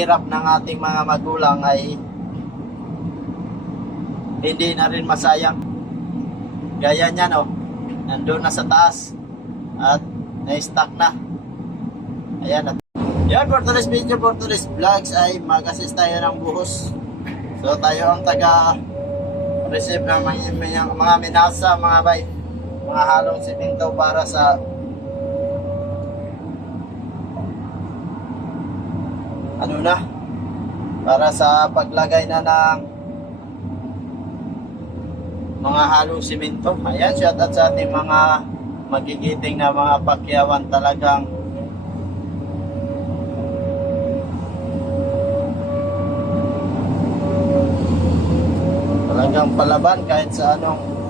hirap ng ating mga magulang ay hindi na rin masayang. Gaya niyan, oh, nandun na sa taas at na-stuck na. Ayan. Yan, for today's video, for today's vlogs ay mag-assist tayo ng buhos. So tayo ang taga-receive ng mga minasa, mga halong simento para sa para sa paglagay na ng mga halong simento. Ayan, shout out sa ating mga magigiting na mga pakyawan, talagang palaban kahit sa anong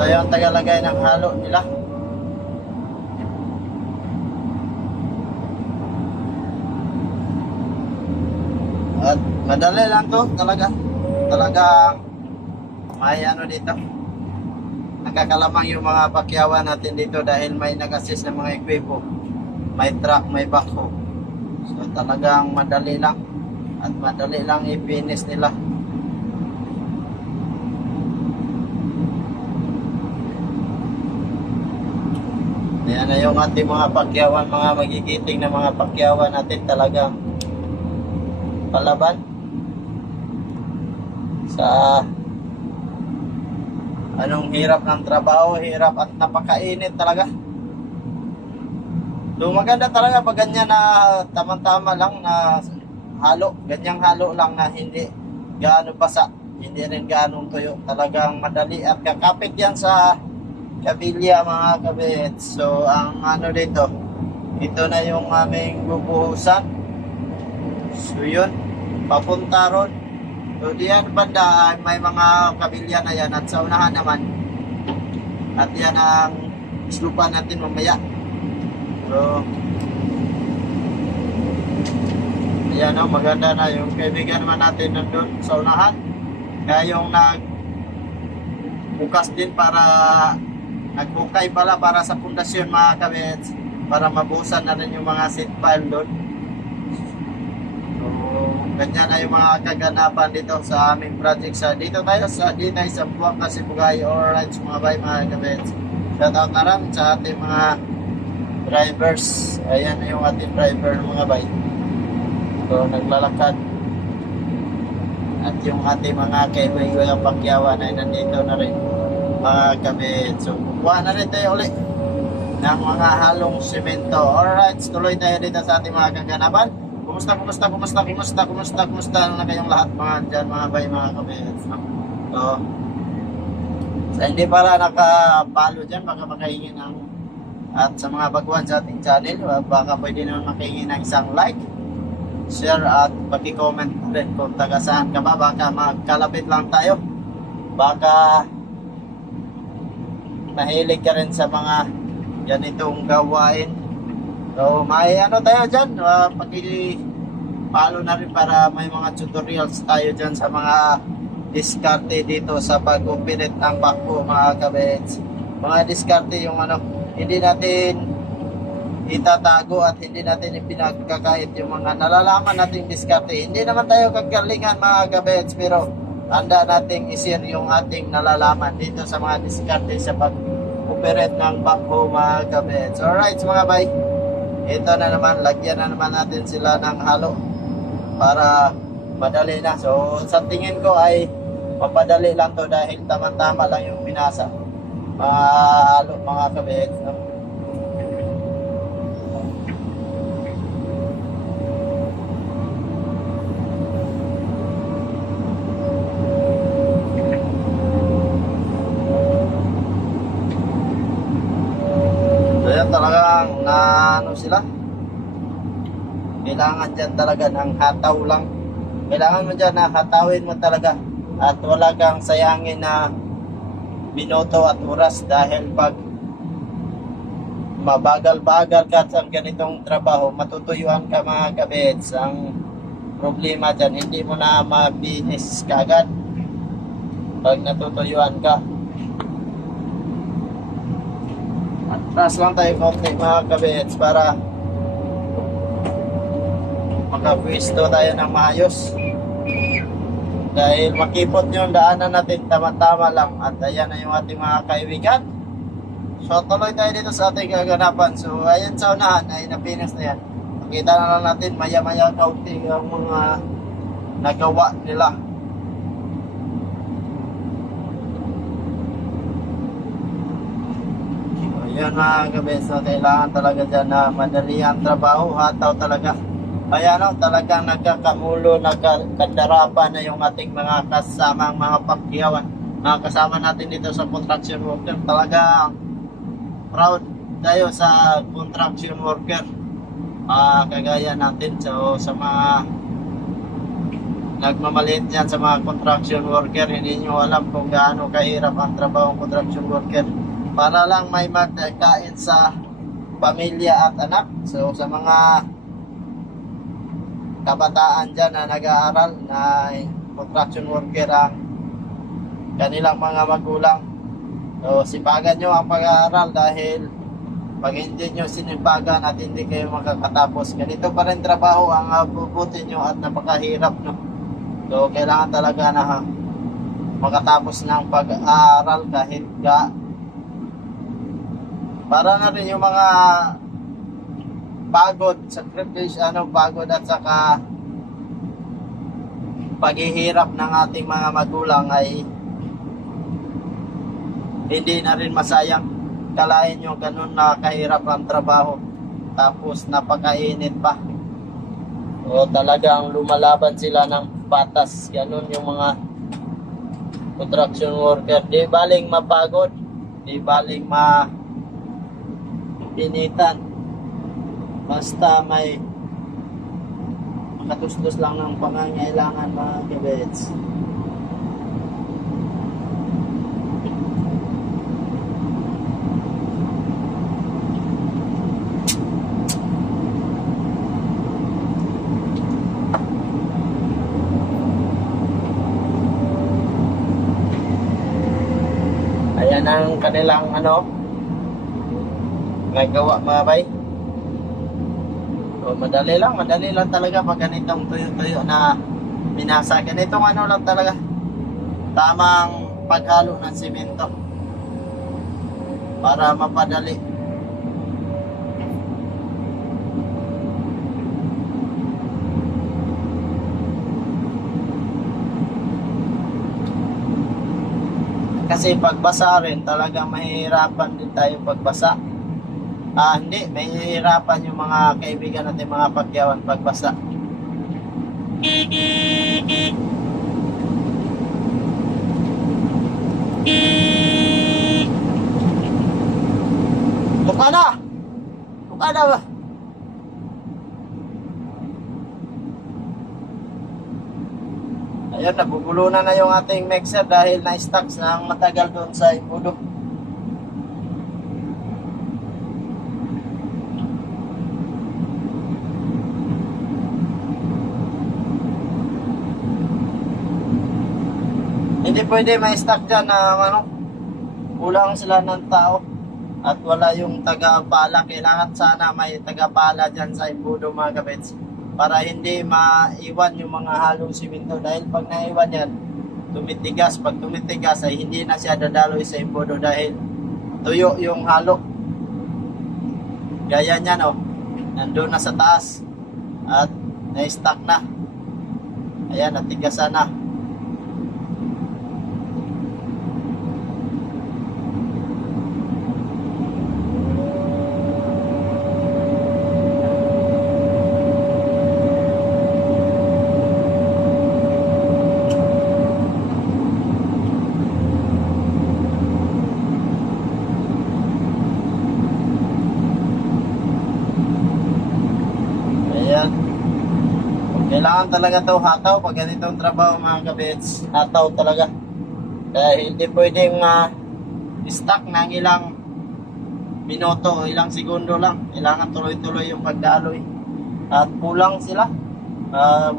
tayo ang tagalagay ng halo nila. At madali lang to talaga may dito, nakakalamang yung mga pakyawan natin dito dahil may nag-assist ng mga ekwipo, may truck, may backhoe. So talagang madali lang at madali lang i-finish nila. Yan na yung ating mga pakyawan, mga magigiting na mga pakyawan natin, talagang palaban sa anong hirap ng trabaho, hirap at napakainit talaga. So maganda talaga pag ganyan na tama-tama lang na halo, ganyang halo lang na hindi gaano basa, hindi rin gaano tuyo, talagang madali at kakapit yan sa kabilya mga kabits. So ang dito, ito na yung aming bubuhusan. So yun, papunta ron. So diyan banda may mga kabilya na yan at sa unahan naman, at yan ang islupan natin mamaya. So yan, maganda na yung kaibigan naman natin nandun sa unahan, kaya yung bukas din para nagbukay pala para sa pundasyon mga kabits, para mabuhusan na rin yung mga seat pile doon. So ganyan na yung mga kaganapan dito sa aming project. Dito tayo sa Dinay, sa Buwaka, Sibugay. Alright mga bay mga kabits, shout out na rin sa ating mga drivers. Ayan na yung ating driver mga bay, so naglalakad. At yung ating mga kaibigan pakyawan ay nandito na rin mga kabit. So kuha na rin tayo ulit ng mga halong simento. Alright, tuloy tayo dito sa ating mga kaganapan. Kumusta na kayong lahat mga dyan mga bay mga kabit. So sa hindi para nakapalo dyan, baka makahingi ng, at sa mga baguhan sa ating channel, baka pwede naman makahingi ng isang like, share at paki-comment rin kung taga saan ka ba. Baka magkalapit lang tayo, baka mahilig ka rin sa mga ganitong gawain. So may tayo dyan, paki-follow na rin para may mga tutorials tayo dyan sa mga diskarte dito sa pag-operate ng backhoe mga kabits. Mga diskarte yung hindi natin itatago at hindi natin ipinagkakait, yung mga nalalaman nating diskarte. Hindi naman tayo kagalingan mga kabits, pero handa nating i-share yung ating nalalaman dito sa mga diskarte sa pag-operate ng backhoe mga kabits. Alright mga bay, ito na naman, lagyan na naman natin sila ng halo para madali na. So sa tingin ko ay mapadali lang to dahil tama-tama lang yung binasa mga halo mga kabits, no? talagang na sila, kailangan dyan talaga ng hataw lang. Kailangan mo dyan na hatawin mo talaga at wala kang sayangin na minuto at oras dahil pag mabagal-bagal ka sa ganitong trabaho, matutuyuan ka mga kabits. Ang problema dyan, hindi mo na mabinis kagad pag natutuyuan ka. Atras lang tayo konti mga kabits para makapwisto tayo ng maayos. Dahil makipot yung daanan natin, tama-tama lang. At ayan na yung ating mga kaibigan. So tuloy tayo dito sa ating kaganapan. So ayan sa unahan ay napinis na yan. Makita na lang natin maya-maya kaunti ang mga nagawa nila. Ayan mga kabits, so kailangan talaga dyan na madali ang trabaho, hataw talaga. Ayan o, talagang nagkakamulo, nagkadarapan na yung ating mga kasamang mga pakyawan. Mga kasama natin dito sa construction worker. Talaga proud tayo sa construction worker. Kagaya natin. So sa mga nagmamaliit dyan sa mga construction worker, hindi nyo alam kung gaano kahirap ang trabaho ng construction worker. Para lang may magkain sa pamilya at anak. So sa mga kabataan dyan na nag-aaral na construction worker ang kanilang mga magulang. So sipagan nyo ang pag-aaral dahil pag hindi nyo sinipagan at hindi kayo makakatapos, ganito pa rin trabaho ang abubutin nyo at napakahirap, no? So kailangan talaga na makatapos ng pag-aaral kahit para na rin yung mga pagod, sacrifice, pagod at saka paghihirap ng ating mga magulang ay hindi na rin masayang. Kalahin yung ganun na kahirap ang trabaho tapos napakainit pa. O talagang lumalaban sila ng patas. Ganun yung mga construction worker. Di baling mapagod, di baling mapinitan. Basta may makatustos lang ng pangangailangan mga kabits. Ayan ang kanilang nagawa mga bay. So, madali lang talaga pag ganitong tuyo-tuyo na binasa. Ganitong lang talaga. Tamang paghalo ng simento para mapadali. Kasi pagbasa rin talagang mahihirapan din tayo pagbasa. Hindi, may hihirapan yung mga kaibigan natin, mga pakyawan pagbasa. Buka na ba? Ayan, nabubulunan na yung ating mixer dahil na-stuck ng matagal doon sa ibudo. Hindi pwede may stock dyan na kulang sila ng tao at wala yung taga-pala. Kailangan sana may taga-pala dyan sa imbudo mga kabits para hindi maiwan yung mga halong simento dahil pag naiwan yan, tumitigas. Pag tumitigas ay hindi na siya dadaloy sa imbudo dahil tuyo yung halo. Gaya niyan nandun na sa taas at na-stuck na. Ayan, natigasan na. Ayan. Kailangan talaga to hataw pag ganitong trabaho mga kabits. Hataw talaga. Kaya hindi pwedeng stuck ng ilang minuto, ilang segundo lang. Kailangan tuloy-tuloy yung pagdaloy. At kulang sila. 8.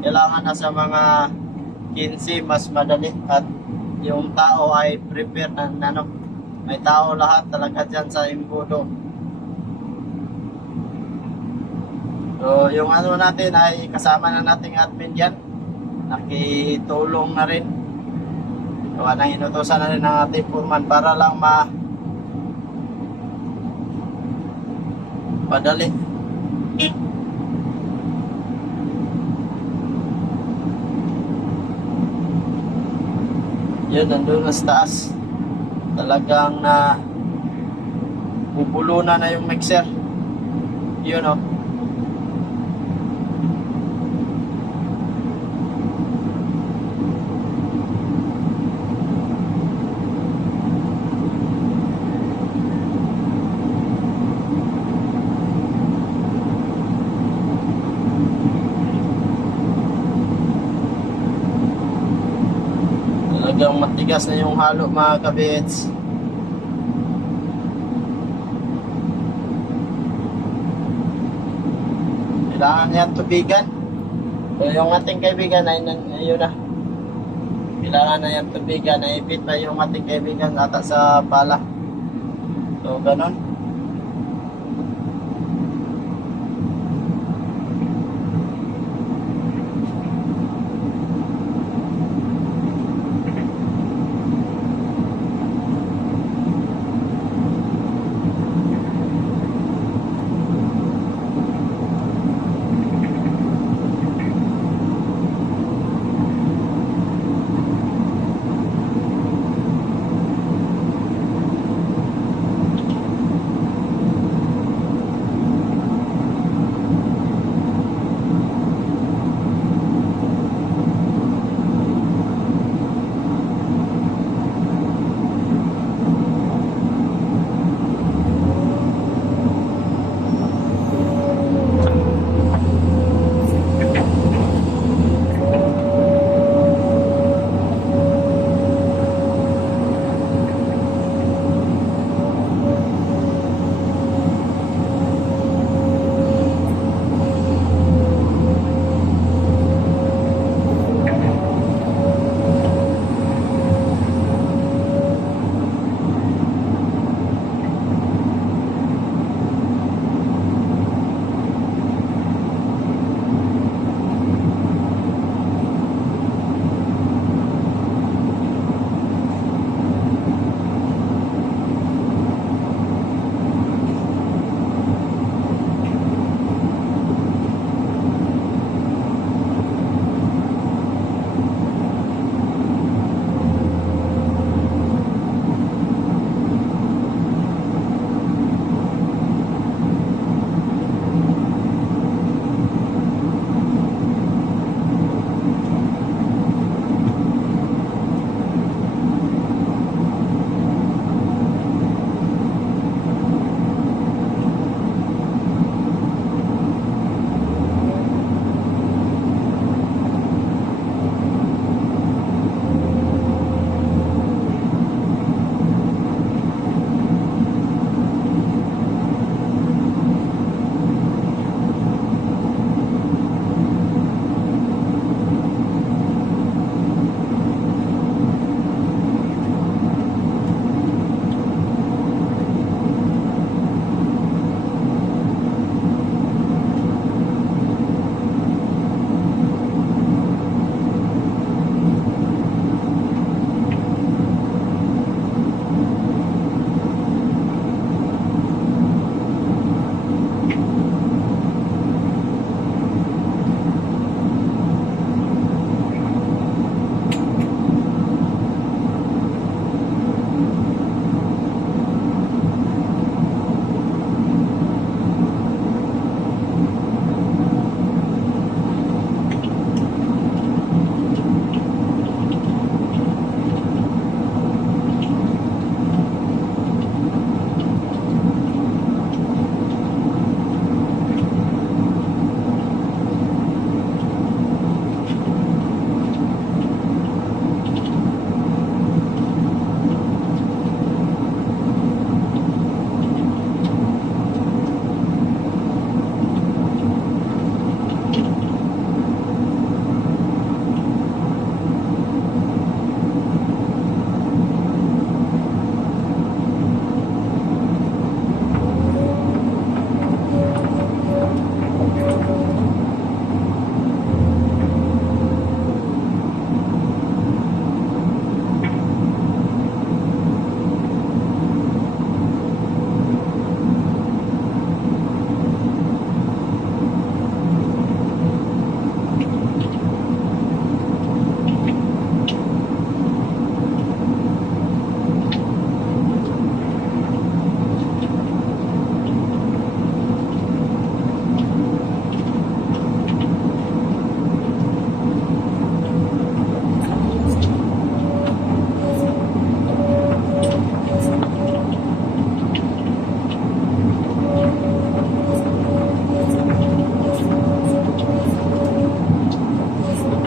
Kailangan na sa mga 15 mas madali. At yung tao ay prepare na may tao lahat talaga dyan sa imbudo. So yung ano natin ay kasama na nating admin dyan. Nakitulong na rin. So anong inutosan na rin ng ating foreman para lang padali. Yun, nandun na sa taas. Talagang na bubulo na yung mixer. Yun o. Talagang matigas na yung halo mga kabits. Kailangan niya tubigan. So yung ating kaibigan ay ayun na. Kailangan na yan tubigan. Naipit pa yung ating kaibigan ata sa pala. So ganon.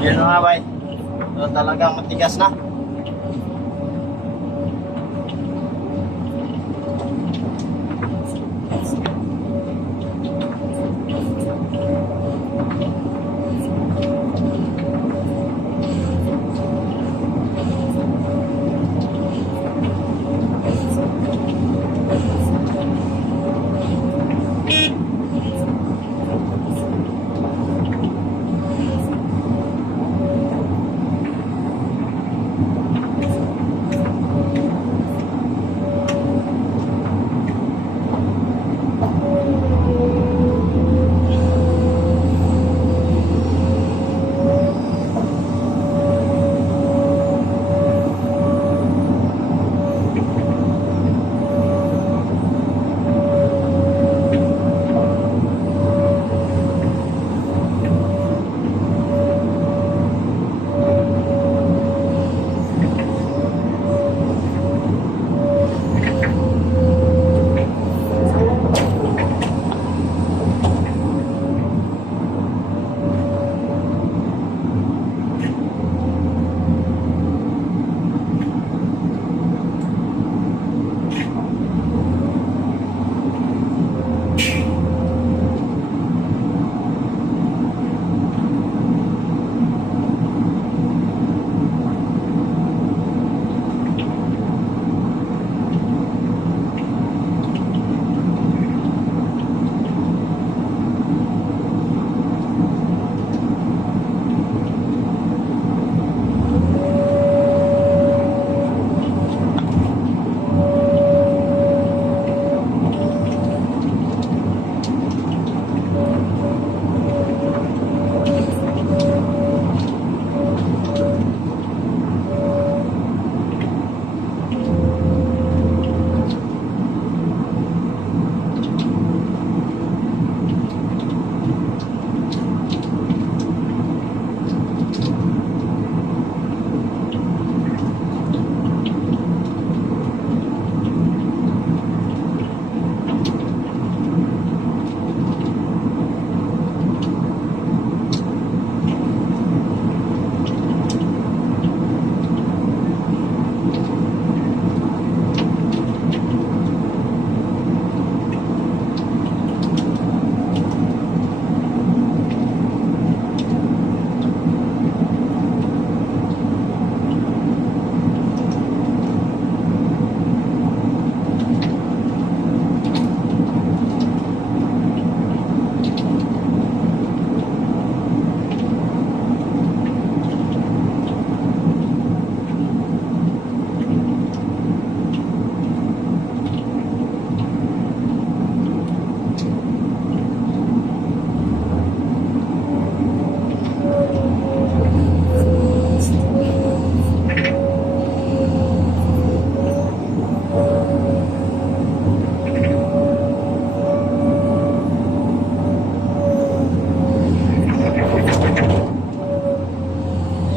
Yun mga bay. So, talagang matigas na.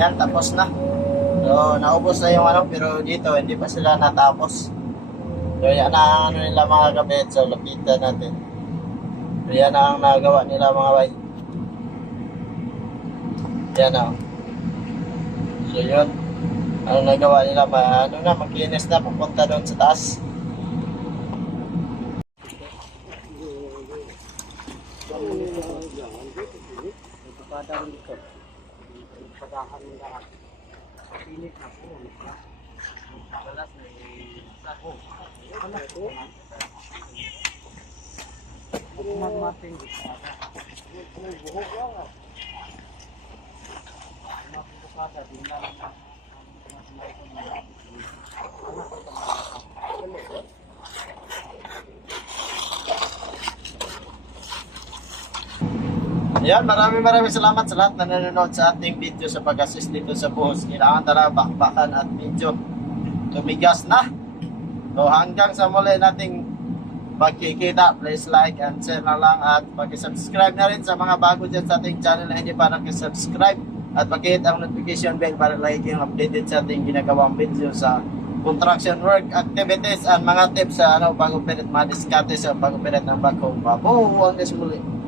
Yan, tapos na. So, naubos na yung ano, pero dito, hindi pa sila natapos. So, yan ang ano nila mga kabit. So, lapitan natin. So, yan ang nagawa nila mga bay. Yan o. So, yun. Ang nagawa nila, ano na, makinis na, pupunta doon sa taas. Ayan, maraming salamat sa lahat na nanonood sa ating video sa pag-assist dito sa buhos. Kailangan talaga bakbakan at medyo tumigas na. So hanggang sa muli nating pagkikita, please like and share na lang at pag-subscribe na rin sa mga bago dyan sa ating channel na hindi pa nakisubscribe at pag-hit ang notification bell para lagi kayong updated sa ating ginagawang video sa construction work activities at mga tips sa bago pinit, mga diskarte sa bago pinit ng bago. Babuo, hanggang sa muli.